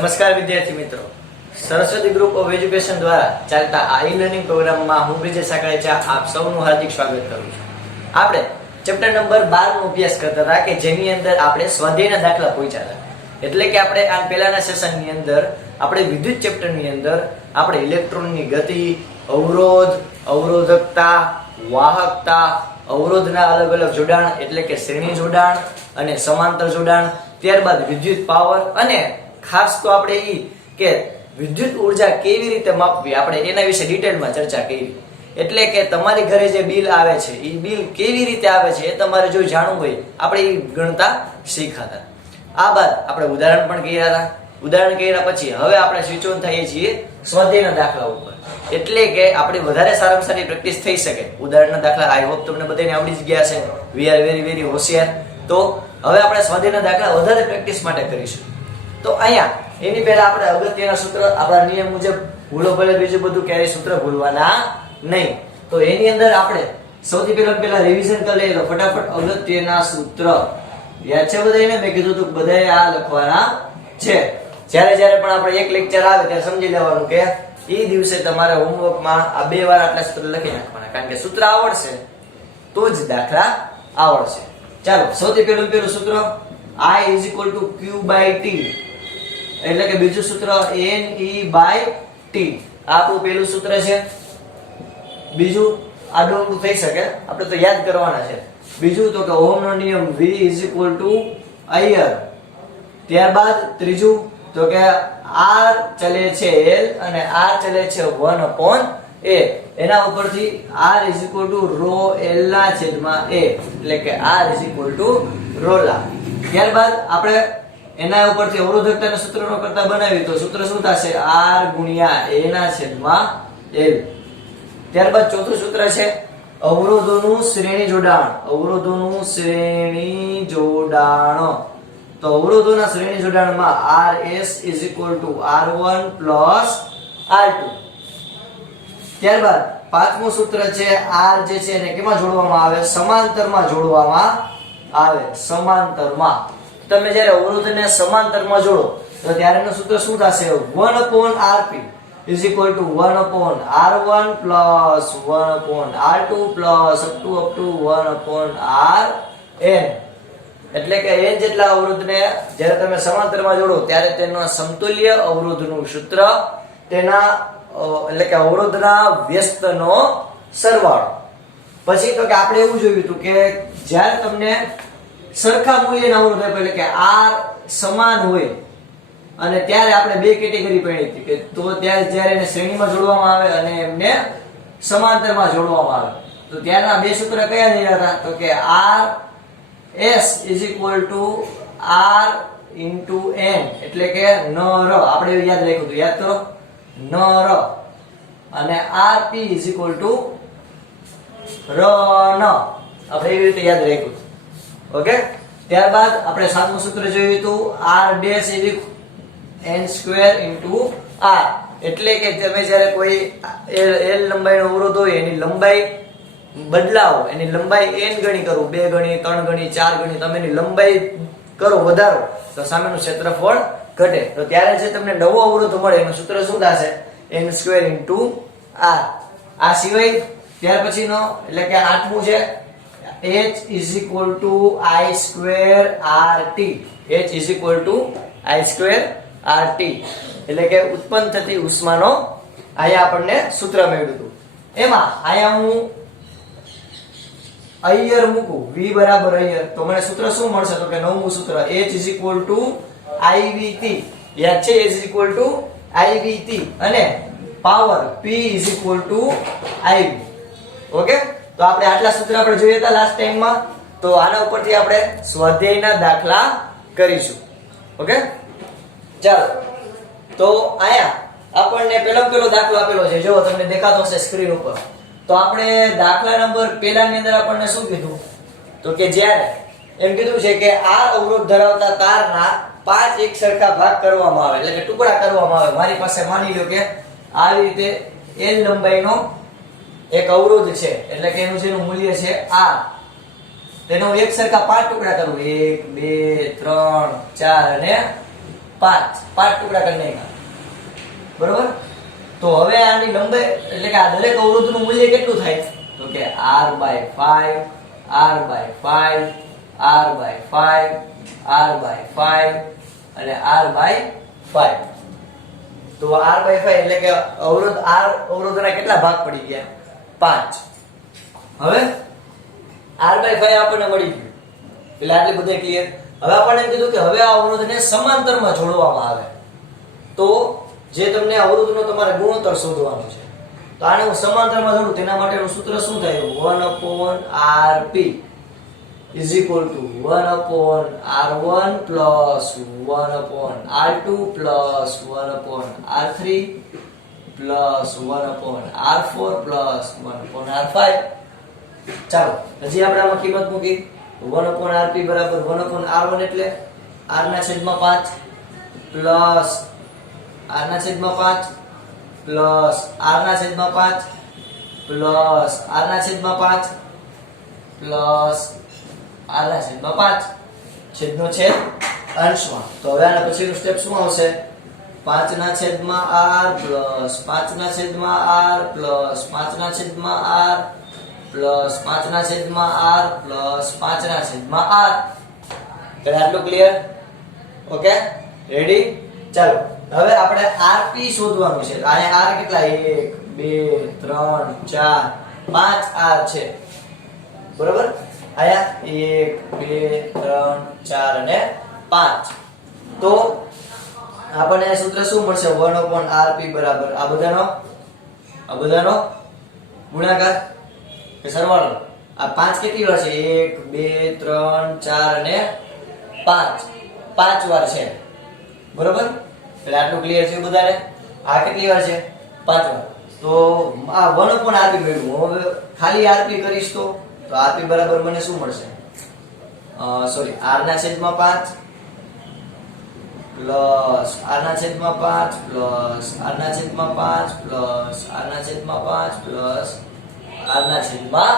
નમસ્કાર વિદ્યાર્થી મિત્રો, સરસ્વતી ગ્રુપ ઓફ એજ્યુકેશન દ્વારા ચાલતા આ ઈ લર્નિંગ પ્રોગ્રામમાં હું બ્રિજેશ સાકળેચા આપ સૌનું હાર્દિક સ્વાગત કરું છું. આપણે ચેપ્ટર નંબર 12 નો અભ્યાસ કરતા હતા કે જેની અંદર આપણે સ્વાધ્યાયના દાખલા પૂછ્યા હતા. એટલે કે આપણે આ પહેલાના સેશનની અંદર આપણે વિદ્યુત ચેપ્ટરની અંદર આપણે ઇલેક્ટ્રોનની ગતિ, અવરોધ, અવરોધકતા, વાહકતા, અવરોધના અલગ અલગ જોડાણ એટલે કે શ્રેણી જોડાણ અને સમાંતર જોડાણ, ત્યારબાદ વિદ્યુત પાવર અને ખાસ તો આપણે ઈ કે વિદ્યુત ઉર્જા કેવી રીતે માપવી આપણે એના વિશે ડિટેલમાં ચર્ચા કરી. એટલે કે તમારી ઘરે જે બિલ આવે છે એ બિલ કેવી રીતે આવે છે એ તમારે જો જાણવું હોય આપણે એ ગણતા શીખાતા. આ બાદ આપણે ઉદાહરણ પણ કર્યા હતા. ઉદાહરણ કર્યા પછી હવે આપણે સ્વિચ ઓન થઈએ છીએ સ્વાધ્યાયના દાખલા ઉપર. એટલે કે આપણે વધારે સારામાં સારી પ્રેક્ટિસ થઈ શકે. ઉદાહરણના દાખલા આઈ હોપ તમને બધાને આવડી જ ગયા છે. વી આર વેરી હોશિયાર. તો હવે આપણે સ્વાધ્યાયના દાખલા વધારે પ્રેક્ટિસ માટે કરીશું. તો અહીંયા એની પહેલા આપણે અગત્યના સૂત્ર આપણા નિયમ મુજબ ભૂલો ભલે બીજું બધું ક્યારેય સૂત્ર ભૂલવાના નહીં. તો એની અંદર આપણે સૌથી પહેલા રિવિઝન કરી લઈએ. તો ફટાફટ અગત્યના સૂત્ર યાદ છે બધાને? મેં કીધું હતું બધાએ આ લખવાના છે. જ્યારે પણ આપણે એક લેક્ચર આવે ત્યારે સમજી લેવાનું કે એ દિવસે તમારે હોમવર્કમાં આ 2 વાર આટલા સૂત્ર લખી નાખવાના. કારણ કે સૂત્ર આવડશે તો જ દાખલા આવડશે. ચાલો, સૌથી પહેલું સૂત્ર I = Q/T, એટલે કે બીજું સૂત્ર Ne/T. આપણું પહેલું સૂત્ર છે. બીજું આડું ઊંધું થઈ શકે, આપણે તો યાદ કરવાના છે. બીજું તો કે ઓહમનો નિયમ V = I R. ત્યારબાદ ત્રીજું તો કે R ચલે છે L અને R ચલે છે 1/A. એના ઉપરથી R = ρ L/A, એટલે કે R = ρ. ત્યારબાદ આપણે એના ઉપરથી અવરોધકતાના સૂત્રનો કરતા બનાવી તો સૂત્ર શું થશે? R × A/L. ત્યારબાદ ચોથું સૂત્ર છે અવરોધોનું શ્રેણી જોડાણ. અવરોધોનું શ્રેણી જોડાણ. તો અવરોધોના શ્રેણી જોડાણમાં RS = R1 + R2. ત્યારબાદ પાંચમું સૂત્ર છે R જે છે એને કેમાં જોડવામાં આવે? સમાંતરમાં જોડવામાં આવે. સમાંતરમાં. તમે જ્યારે અવરોધને સમાંતરમાં જોડો તો ત્યારે એનું સૂત્ર શું થશે? 1/Rp = 1/R1 + 1/R2 + up to 1/Rn. એટલે કે n જેટલા અવરોધને જ્યારે તમે સમાંતરમાં જોડો ત્યારે તેનો સમતુલ્ય અવરોધનું સૂત્ર તેના એટલે કે અવરોધના વ્યસ્તનો સરવાળો. પછી તો કે આપણે એવું જોયું હતું કે જ્યારે તમને સરખા મૂલ્યના અવરોધ આપે એટલે કે R સમાન હોય અને ત્યારે આપણે બે કેટેગરી પડી હતી કે તો ત્યારે એને શ્રેણીમાં જોડવામાં આવે અને એમને સમાંતરમાં જોડવામાં આવે. તો ત્યારના બે સૂત્ર કયા થયા હતા? તો કે RS = R × N, એટલે કે ન ર. આપણે યાદ રાખ્યું હતું, યાદ કરો, ન ર. અને RP = ર ન. આપણે એવી રીતે યાદ રાખ્યું. ઓકે. ત્યારબાદ આપણે સાતમું સૂત્ર જોયું હતું R' = N² × R. એટલે કે તમે જ્યારે કોઈ L લંબાઈનો અવરોધ હોય એની લંબાઈ બદલાવો, એની લંબાઈ n ગણી કરો, 2 ગણી, 3 ગણી, 4 ગણી, તમે એની લંબાઈ કરો વધારો તો સામેનું ક્ષેત્રફળ ઘટે. તો ત્યારે જે તમને નવો અવરોધ મળે એનું સૂત્ર શું થશે? N² × R. આ સિવાય ત્યાર પછીનો એટલે કે આઠમું છે H = I²RT. H = I²RT, એટલે કે ઉત્પન્ન થતી ઉષ્માનો અહીંયા આપણને સૂત્ર મળ્યું હતું. એમાં અહીંયા હું અહીંયા મૂકું V = અહીંયા તો મને સૂત્ર શું મળશે? તો કે નવમું સૂત્ર H = IVT. યાદ છે? H = IVT અને પાવર P = IV. ઓકે. તો આપણે આટલા સૂત્ર આપણે જોઈએ હતા લાસ્ટ ટાઈમમાં. તો આના ઉપરથી આપણે સ્વાધ્યાયના દાખલા કરીશું. ઓકે. ચાલો, તો અહીંયા આપણને પહેલો દાખલો આપેલો છે. જો તમને દેખાતો હશે સ્ક્રીન ઉપર. તો આપણે દાખલા નંબર પહેલાની અંદર આપણને શું કીધું? તો કે જ્યારે એમ કીધું છે કે આ અવરોધ ધરાવતા તારના 5 એક સરખા ભાગ કરવામાં આવે, એટલે કે ટુકડા કરવામાં આવે. મારી પાસે માની લો કે આવી રીતે L લંબાઈનો એક અવરોધ છે, એટલે કે એનું જેનું મૂલ્ય છે R. તેનો એક સરખા 5 ટુકડા કરું, 1 2 3 4 અને પાંચ ટુકડા કરી નાખ્યા, બરોબર. તો હવે આની લંબાઈ એટલે કે આ દરેક અવરોધનું મૂલ્ય કેટલું થાય તો કે r/5 r/5 r/5 r/5 અને r/5. તો r/5 એટલે કે અવરોધના કેટલા ભાગ પડી ગયા 5. હવે r/5 આપણને મળી ગયું એટલે આટલી બધે ક્લિયર. હવે આપણને એમ કીધું કે હવે આ અવરોધને સમાંતરમાં જોડવામાં આવે તો જે તમને અવરોધનો તમારે ગુણોત્તર શોધવાનો છે. તો આને હું સમાંતરમાં જોડું તેના માટેનું સૂત્ર શું થાય 1/rp is equal to 1/r1 plus 1/r2 plus 1/r3 plus 1/r4 plus 1/r5. ચાલો હજી આપણે આમાં કિંમત મૂકી 1/rp બરાબર 1/r1 એટલે r ના છેદમાં 5 plus r ના છેદમાં 5 plus r ના છેદમાં 5 plus r ના છેદમાં 5 plus r ના છેદમાં 5 છેદનો છેદ અંશમાં. તો હવે આના પછીનું સ્ટેપ શું આવશે 5 ના છેદમાં r plus 5 ના છેદમાં r plus 5 ના છેદમાં r plus 5 ના છેદમાં r plus 5 ના છેદમાં r. એટલે આટલું ક્લિયર? Okay, ready? ચાલો હવે આપણે rp શોધવાનું છે. આને r કેટલા 1 2 3 4 5 r છે, બરોબર. આયા 1 2 3 4 અને 5. તો આપણને સૂત્ર શું મળશે 1/rp બરાબર આ બધાનો ગુણાકાર કે સરવાળો. આ 5 કેટલી વાર છે 1 2 3 4 અને 5 વાર છે, બરોબર. એટલે આટલું ક્લિયર છે બધાને. આ કેટલી વાર છે 5 વાર. તો આ 1/rp મેળવ્યું. હવે ખાલી rp કરીશ તો rp બરાબર મને શું મળશે સોરી r ના છેદમાં 5 plus r ના છેદમાં 5 plus r ના છેદમાં 5 plus r ના છેદમાં 5 plus r ના છેદમાં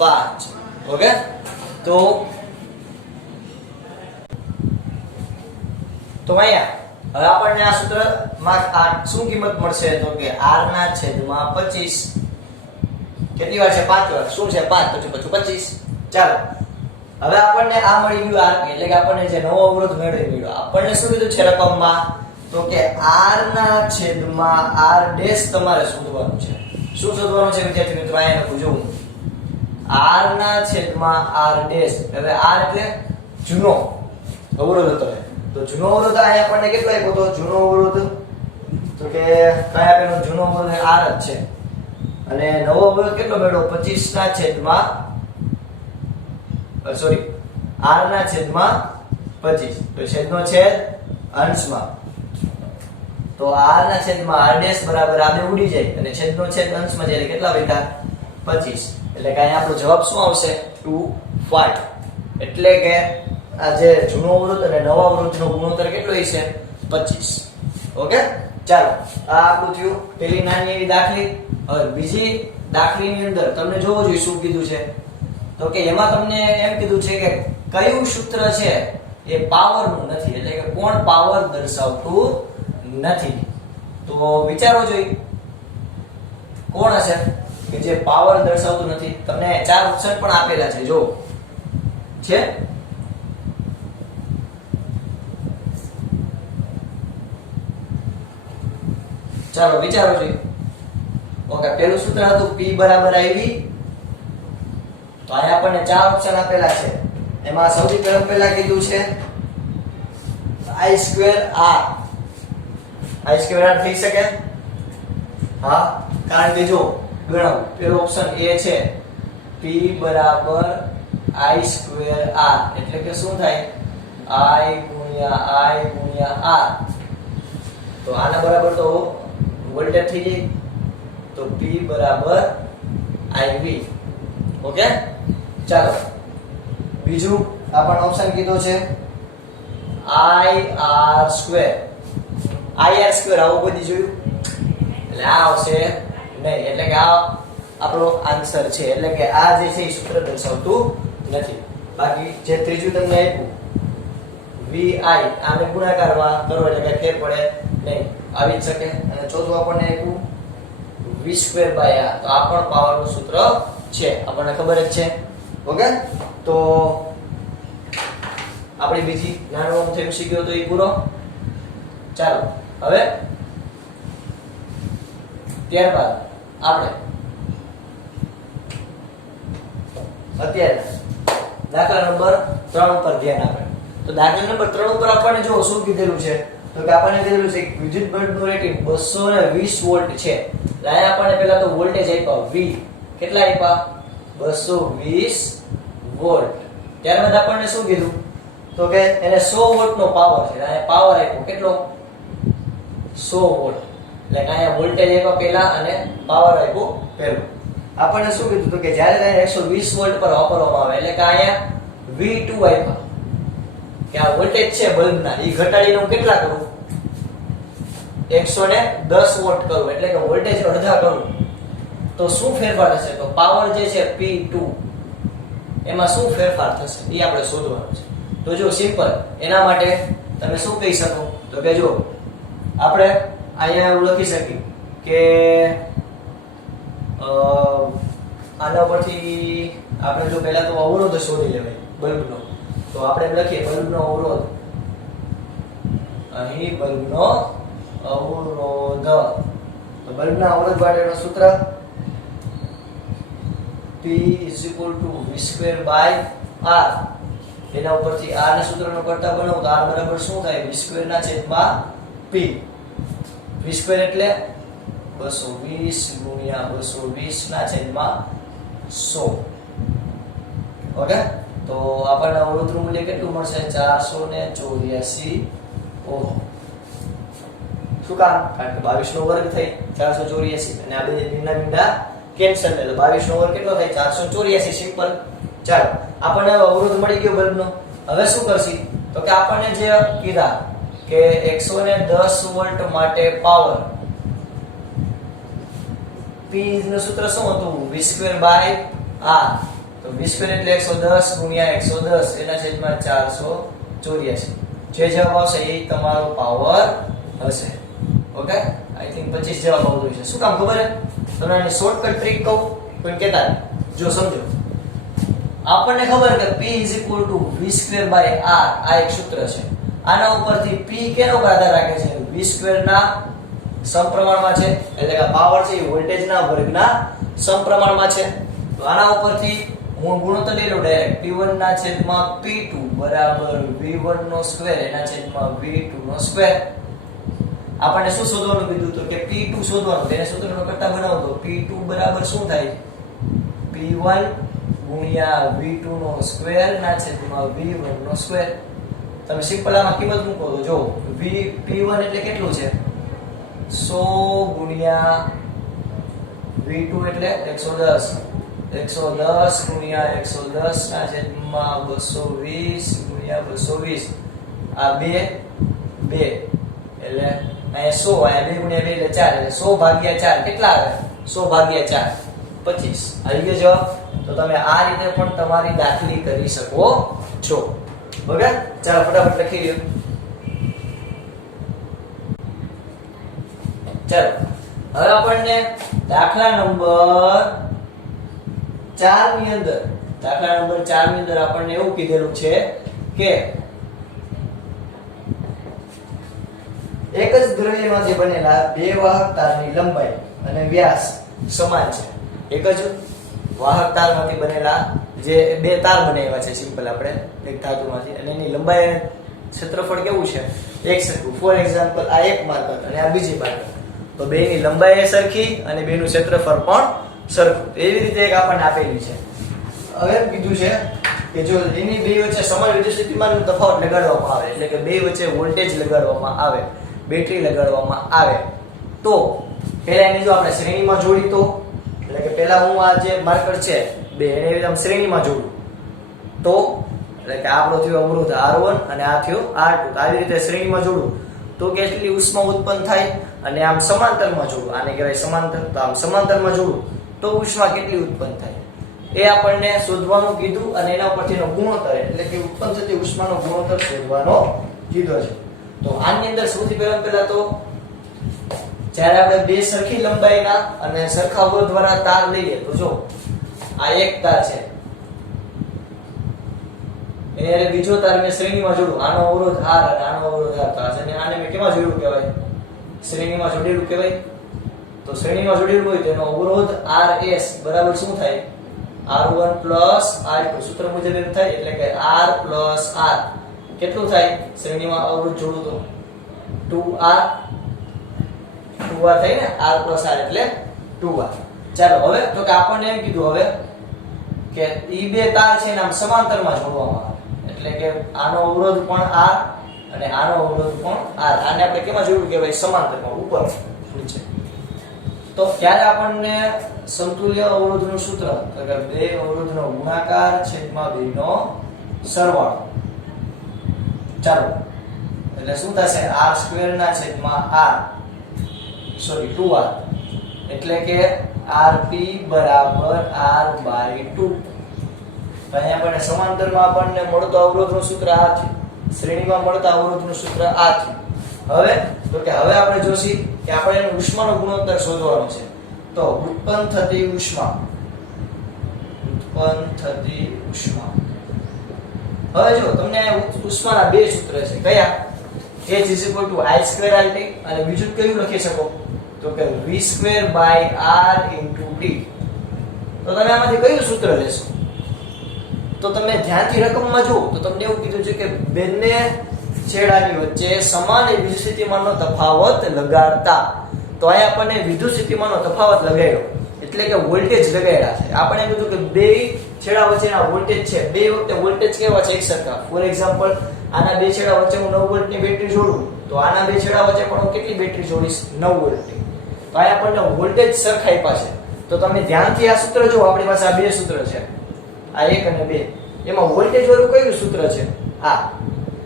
5. ઓકે, તો અહીંયા હવે આપણને આ સૂત્રમાં આ શું કિંમત મળશે તો કે r ના છેદમાં 25 કેટલી વાર છે 5 વાર. શું છે 5 તો પછી 25. ચાલો હવે આપણને આ મળી ગયું rp એટલે કે આપણને જે નવો અવરોધ મળ્યો. આપણને શું કીધું છે રકમમાં તો કે r ના છેદમાં r ડેશ તમારે શોધવાનું છે. શું શોધવાનું છે વિદ્યાર્થી મિત્રો? અહીંયા લખું જોઉં r ના છેદમાં r ડેશ. હવે r એટલે જૂનો અવરોધ હતો. તો જૂનો અવરોધ અહીંયા આપણને કેટલો આપ્યો તો જૂનો અવરોધ તો કે કયા આપેલો જૂનો અવરોધ r જ છે અને નવો અવરોધ કેટલો મેળવ્યો 25 ના છેદમાં સોરી r ના છેદમાં 25. તો છેદનો છેદ અંશમાં. તો r ના છેદમાં r ડેશ બરાબર આ બે ઉડી જાય અને છેદનો છેદ અંશમાં જાય કેટલા વધ્યા 25. એટલે કે અહીંયા આપણો જવાબ શું આવશે 2 5. એટલે કે આ જે જૂનો અવરોધ અને નવા અવરોધનો ગુણોત્તર કેટલો હશે 25. ઓકે, ચાલો આ આપણું થયું પેલી નાની એવી દાખલી. હવે બીજી દાખલીની અંદર તમને જોવો જોઈએ શું કીધું છે તો કે એમાં તમને એમ કીધું છે કે કયું સૂત્ર છે એ પાવરનું નથી એટલે કે કોણ પાવર દર્શાવતું નથી. તો વિચારો જોઈએ કોણ હશે કે જે પાવર દર્શાવતું નથી. તમને 4 ઓપ્શન પણ આપેલા છે, જો છે ચાલો વિચારો જોઈએ. ઓકે, પેલું સૂત્ર હતું P બરાબર IV. તો અહીંયા આપણને 4 ઓપ્શન આપેલા છે. એમાં સૌથી પહેલા કીધું છે I2R. I2R થઈ શકે? હા, કારણ કે જો ગણો પેલો ઓપ્શન A છે P બરાબર I2R એટલે કે શું થાય I ગુણ્યા R. તો આના બરાબર તો વોલ્ટેજ થઈ જાય. તો P બરાબર IV. ઓકે, ચાલો બીજું આપણને ઓપ્શન કીધો છે IR2. આવું કોઈ જોયું એટલે આ આવશે નહીં. એટલે કે આ આપણો આન્સર છે. એટલે કે આ જે છે એ સૂત્ર દર્શાવતું નથી. બાકી જે ત્રીજું તમને આપ્યું vi આને ગુણાકારમાં કરો એટલે કઈ ફેર પડે નહીં, આવી જ શકે. અને ચોથું આપણને આપ્યું v²/r, તો આ પણ પાવરનું સૂત્ર છે, આપણને ખબર જ છે. ઓકે, તો આપણી બીજી નાનું થયું શીખ્યો તો એ પૂરો. ચાલો હવે ત્યારબાદ આપણે અત્યારે દાખલા નંબર 3 પર ધ્યાન આપે. તો દાખલા નંબર 3 ઉપર આપણને જો શું કીધેલું છે, તો કે આપણને કીધેલું છે કે વિદ્યુત બલ્બનું રેટિંગ 220 વોલ્ટ છે. લાય આપણને પહેલા તો વોલ્ટેજ આપ્યા V, કેટલા આપ્યા 220 વોલ્ટ. ત્યારબાદ આપણને શું કીધું, તો કે એને 100 વોલ્ટનો પાવર છે. અને પાવર આપ્યો કેટલો 100 વોલ્ટ. એટલે કે અહીંયા વોલ્ટેજ આપ્યા પહેલા અને પાવર આપ્યો પહેલો. આપણને શું કીધું, તો કે જ્યારે 120 વોલ્ટ પર વાપરવામાં આવે એટલે કે અહીંયા V2 આપ્યા કે આ વોલ્ટેજ છે બલ્બના, એ ઘટાડીને હું કેટલા કરું 110 વોલ્ટ કરું, એટલે કે વોલ્ટેજ અડધા કરું. તો શું ફેરફાર થશે, તો પાવર જે છે P2 એમાં શું ફેરફાર થશે એ આપણે શોધવાનું છે. તો જો સિમ્પલ, એના માટે તમે શું કહી શકો, તો કે જો આપણે અહીંયા એવું લખી શકીએ કે આના પરથી આપણે જો પહેલા તો અવરોધ શોધી લેવાય બલ્બનો. તો આપણે એમ લખીએ બલ્બનો અવરોધ, અહીં બલ્બનો અવરોધ. તો બલ્બના અવરોધ માટેનું સૂત્ર P v²/r. એના ઉપરથી r ના સૂત્રનો કરતા બનાવો તો r બરાબર શું થાય v²/p. v² એટલે 220 × 220/100. ઓકે, તો આપણને અવરોધનું મૂલ્ય કેટલું મળશે 484 ઓહમ. શું કામ, કારણ કે 22 નો વર્ગ થઈ 484 અને આ બે મીંડા કેન્સલ, એટલે 22 નો વર્ગ કેટલો થાય 484. સિમ્પલ. ચાલો આપણને અવરોધ મળી ગયો બલ્બનો. હવે શું કરશી, તો કે આપણને જે કીધા કે 110 વોલ્ટ માટે પાવર P નું સૂત્ર શું હતું v²/r. તો v² એટલે 110 × 110 એના છેદમાં 484. જે જવાબ આવશે એ તમારો પાવર હશે. ઓકે, આઈ થિંક 25 જવાબ આવતો છે. શું કામ ખબર હે, તમને આની શોર્ટકટ ટ્રીક કહું કોઈ કહેતા જો સમજો. આપણને ખબર કે P v²/r આ એક સૂત્ર છે. આના ઉપરથી P કેનો પર આધાર રાખે છે v² ના સમપ્રમાણમાં છે, એટલે કે પાવર છે એ વોલ્ટેજના વર્ગના સમપ્રમાણમાં છે. તો આના ઉપરથી હું ગુણોત્તર લઈ લઉં ડાયરેક્ટ P1 ના છેદમાં P2 બરાબર V1 નો સ્ક્વેર એના છેદમાં V2 નો સ્ક્વેર. આપણને શું શોધવાનું કીધું, તો કે P2 શોધવાનું. તેને સૂત્રનો કરતા બનાવો તો P2 બરાબર શું થાય P1 × V2 નો સ્ક્વેર ના છેદમાં V1 નો સ્ક્વેર. તમે સિમ્પલ આમાં કિંમત મૂકો તો જો P1 એટલે કેટલું છે 100 × V2 એટલે 110. 110 × 110 ના છેદમાં 220 × 220. આ 2 એટલે અહીંયા 100, અહીંયા 2 × 2 એટલે 4, એટલે 100/4 કેટલા આવે 100/4 25. આવી ગયો જવાબ. તો તમે આ રીતે પણ તમારી દાખલી કરી શકો છો. ઓકે, ચાલો ફટાફટ લખી લ્યો. ચાલો હવે આપણને દાખલા નંબર 4 ની અંદર આપણને એવું કીધેલું છે કે એક જ દ્રવ્યમાંથી બનેલા બે વાહક તારની લંબાઈ અને વ્યાસ સમાન છે. એક જ વાહક તારમાંથી બનેલા જે બે તાર બનાવ્યા છે સિમ્પલ આપણે એક ધાતુમાંથી, અને એની લંબાઈ ક્ષેત્રફળ કેવું છે એક સરખું. ફોર એક્ઝામ્પલ આ એક માર્કર અને આ બીજી માર્કર, તો બેની લંબાઈ સરખી અને બેનું ક્ષેત્રફળ પણ સરખું. એવી રીતે એક આપણને આપેલી છે. હવે એમ કીધું છે કે જો એની બે વચ્ચે સમાન વિદ્યુતસ્થિતિમાનનો તફાવત લગાડવામાં આવે, એટલે કે બે વચ્ચે વોલ્ટેજ લગાડવામાં આવે, બેટરી લગાડવામાં આવે, તો પહેલા એની જો આપણે શ્રેણીમાં જોડી, તો એટલે કે પહેલા હું આ જે માર્કર છે બે એને આમ શ્રેણીમાં જોડું તો એટલે કે આપણો થયો અવરોધ R1 અને આ થયો R2. આવી રીતે શ્રેણીમાં જોડું તો કેટલી ઉષ્મા ઉત્પન્ન થાય, અને આમ સમાંતરમાં જોડું આને કહેવાય સમાંતર. તો આમ સમાંતરમાં જોડું તો ઉષ્મા કેટલી ઉત્પન્ન થાય. એ આપણને શોધવાનું કીધું અને એના ઉપરથીનો ગુણોત્તર એટલે કે ઉત્પન્ન થતી ઉષ્માનો ગુણોત્તર શોધવાનો કીધો છે. તો આની અંદર સૌથી પહેલા તો જ્યારે આપણે બે સરખી લંબાઈના અને સરખા અવરોધ દ્વારા તાર લઈએ તો જો આ એક તાર છે એને અરે બીજો તાર મેં શ્રેણીમાં જોડું, આનો અવરોધ R અને આનો અવરોધ R, તો આને મેં કેમાં જોડ્યું કહેવાય? શ્રેણીમાં જોડેલું કહેવાય. તો શ્રેણીમાં જોડેલું હોય તો એનો અવરોધ RS બરાબર શું થાય? R1 R2 સૂત્ર મુજબ એમ થાય એટલે કે R R કેટલું થાય? શ્રેણીમાં અવરોધ જોડું તો 2R થાય ને, R R એટલે 2R. ચાલો હવે તો કે આપણને એમ કીધું હવે કે ઈ બે તાર છે ને આમ સમાંતરમાં જોડવામાં આવે એટલે કે આનો અવરોધ પણ R અને આનો અવરોધ પણ R. આને આપણે કેમાં જોડવું કહેવાય? સમાંતરમાં, ઉપર નીચે. તો ત્યારે આપણને સમતુલ્ય અવરોધનું સૂત્ર એટલે કે બે અવરોધનો ગુણાકાર છેદમાં બેનો સરવાળો. ચાલો એટલે શું થશે? R² ના છેદમાં R 2R એટલે કે Rp બરાબર R/2. અહીંયા આપણને સમાંતરમાં આપણને મળતો અવરોધનું સૂત્ર આ છે, શ્રેણીમાં મળતા અવરોધનું સૂત્ર આ છે. હવે તો કે હવે આપણે જોશી કે આપણે એનો ઉષ્માનો ગુણોત્તર શોધવાનો છે. તો ઉત્પન્ન થતી ઉષ્મા હવે જો તમને ઉષ્માના બે સૂત્ર છે. કયા? H = I²RT અને બીજું કયું લખી શકો? તો કે V²/R × T. તો તમે આમાંથી કયું સૂત્ર લેશો? તો તમે ધ્યાનથી રકમમાં જુઓ તો તમને એવું કીધું છે કે બંને છેડાની વચ્ચે સમાન વિદ્યુત સ્થિતિમાનનો તફાવત લગાડતા. તો અહીંયા આપણને વિદ્યુત સ્થિતિમાનનો તફાવત લગાડ્યો એટલે કે વોલ્ટેજ લગાડ્યા છે. આપણે કીધું કે બે છેડા વચ્ચેના વોલ્ટેજ છે, બે વખતે વોલ્ટેજ કેવા છે? એક સરખા. ફોર એક્ઝામ્પલ આના બે છેડા વચ્ચે હું 9 વોલ્ટની બેટરી જોડું તો આના બે છેડા વચ્ચે પણ હું કેટલી બેટરી જોડીશ? 9 વોલ્ટની. તો અહીંયા આપણને વોલ્ટેજ સરખા આપ્યા છે. તો તમે ધ્યાનથી આ સૂત્ર જો, આપણી પાસે આ બે સૂત્ર છે, આ 1 અને 2. એમાં વોલ્ટેજ વાળું કયું સૂત્ર છે? આ.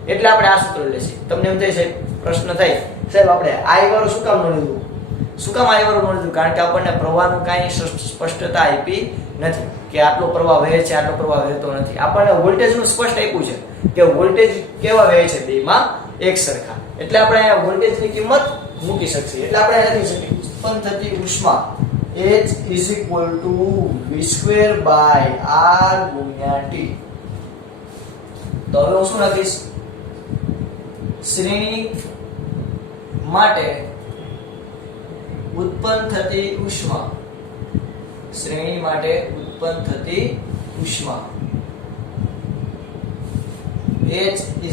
એટલે આપણે આ સૂત્ર લેશી. તમને એમ થાય છે પ્રશ્ન થાય સાહેબ આપણે I વાળું શું કામ ન લીધું? શું કામ I વાળું ન લીધું? કારણ કે આપણને પ્રવાહનું કાંઈ સ્પષ્ટતા આપી નથી કે આટલો પ્રવાહ વહે છે, આટલો પ્રવાહ વહેતો નથી. આપણને વોલ્ટેજનું સ્પષ્ટ આપ્યું છે કે વોલ્ટેજ કેવા વહે છે? બેમાં એક સરખા. એટલે આપણે અહીંયા વોલ્ટેજની કિંમત મૂકી શકીએ. એટલે આપણે લખી શકીએ ઉત્પન્ન થતી ઉષ્મા H = V²/R × T. તો હવે હું શું લખીશ? શ્રેણી માટે ઉત્પન્ન થતી ઉષ્મા, શ્રેણી માટે ઉત્પન્ન થતી ઉષ્મા H =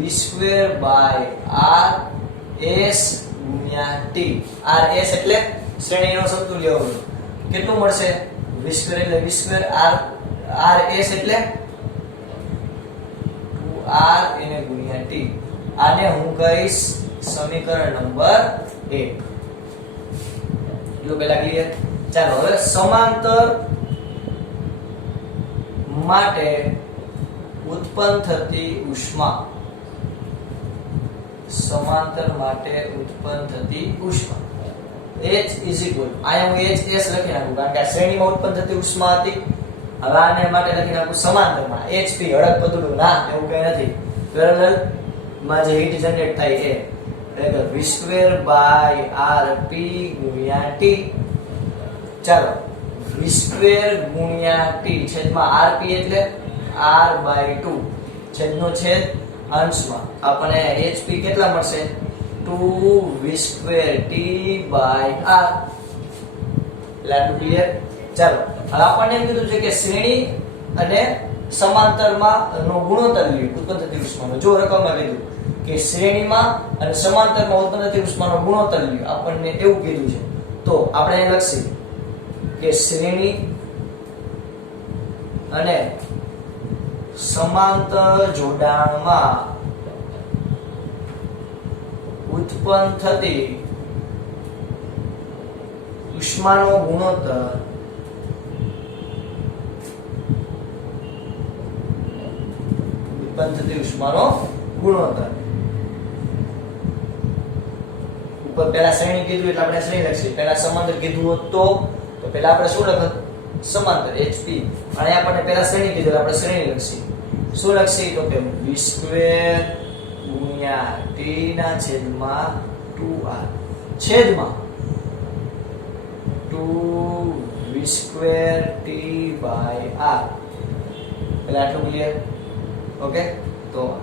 V²/R S × T. RS એટલે શ્રેણીનો સમતુલ્ય અવરોધ. કેટલું મળશે? V² એટલે V², RS એટલે 2R એને ગુણ્યા T. આને હું કહીશ સમીકરણ નંબર 1. જો પેલા ક્લિયર? ચાલો હવે સમાંતર માટે ઉત્પન્ન થતી ઉષ્મા, સમાંતર માટે ઉત્પન્ન થતી ઉષ્મા H અહીંયા હું HS લખી નાખું કારણ કે આ શ્રેણીમાં ઉત્પન્ન થતી ઉષ્મા હતી. હવે આને માટે લખી નાખું સમાંતરમાં HP. હળક પતળું ના, એવું કઈ નથી. પેરેલલ માં જે હીટ જનરેટ થાય એ એટલે V²/RP × T. ચાલો V² × T છેદમાં RP એટલે R/2 છેદનો છેદ અંશમાં આપણને HP કેટલા મળશે? 2V²T/R. લાટુ ક્લિયર? ચાલો હવે આપણને એમ કીધું છે કે શ્રેણી અને સમાંતરમાં નો ગુણોત્તર લ્યો ઉત્પન્ન થતી ઉષ્માનો. જો રકમમાં કીધું કે શ્રેણીમાં અને સમાંતરમાં ઉત્પન્ન થતી ઉષ્માનો ગુણોત્તર લ્યો, આપણને એવું કીધું છે. તો આપણે અહીં લખીએ કે શ્રેણી અને સમાંતર જોડાણમાં ઉત્પન્ન થતી ઉષ્માનો ગુણોત્તર ઉત્પન્ન થતી ઉષ્માનો ગુણોત્તર. ઉપર પહેલા શ્રેણી કીધું એટલે આપણે શ્રેણી લખીએ. પહેલા સમાંતર કીધું હોત તો પહેલા આપણે શું લખત? સમાંતર HP અને આપણને પહેલા શ્રેણી કીધું આપણે શ્રેણી લખશી શું લખશી તો કે v² ગુણ્યા t ના છેદમાં 2r છેદમાં 2v²t/r એટલે આટલું ક્લિયર ઓકે તો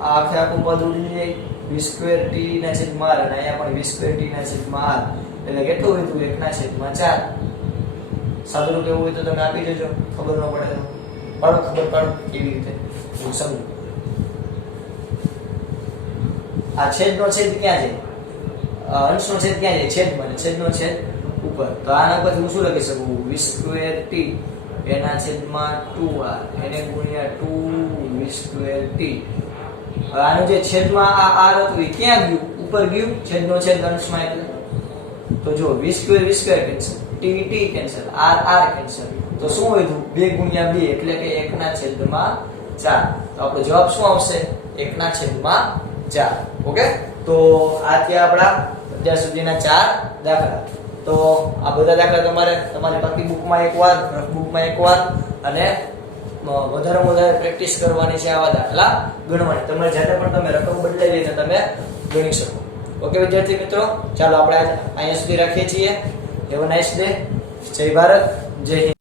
આ આખે આખું પદ ઉડી જાય v²t ના છેદમાં r અને અહીંયા પણ v²t ના છેદમાં r એટલે કેટલું હોય તો 1/4 સાદું કેવું હોય તો તમે આપી દેજો ખબર ન પડે તો ખબર પાડો કેવી રીતે હું સમજુ આ છેદનો છેદ ક્યાં છે અંશનો છેદ ક્યાં છે છેદમાં છેદનો છેદ ઉપર તો આના પરથી હું શું લખી શકું v²t એના છેદમાં 2r એને ગુણ્યા 2v²t આનો જે છેદમાં આ r હતું એ ક્યાં ગયું ઉપર ગયું છેદનો છેદ અંશમાં એટલે તો જો v² cancel t cancel r cancel તો શું હોય તો 2 ગુણ્યા 2 એટલે કે 1/4 તો આપણો જવાબ શું આવશે 1/4 ઓકે તો આ ત્યાં આપણા અત્યાર સુધીના 4 દાખલા તો આ બધા દાખલા તમારી બાકી બુકમાં એકવાર અને વધારે પ્રેક્ટિસ કરવાની છે આવા દાખલા ગણવાની તમારે જ્યારે પણ તમે રકમ બદલાવી એટલે તમે ગણી શકો ઓકે વિદ્યાર્થી મિત્રો ચાલો આપણે અહીંયા સુધી રાખીએ છીએ હેવ અ નાઇસ ડે જય ભારત જય હિન્દ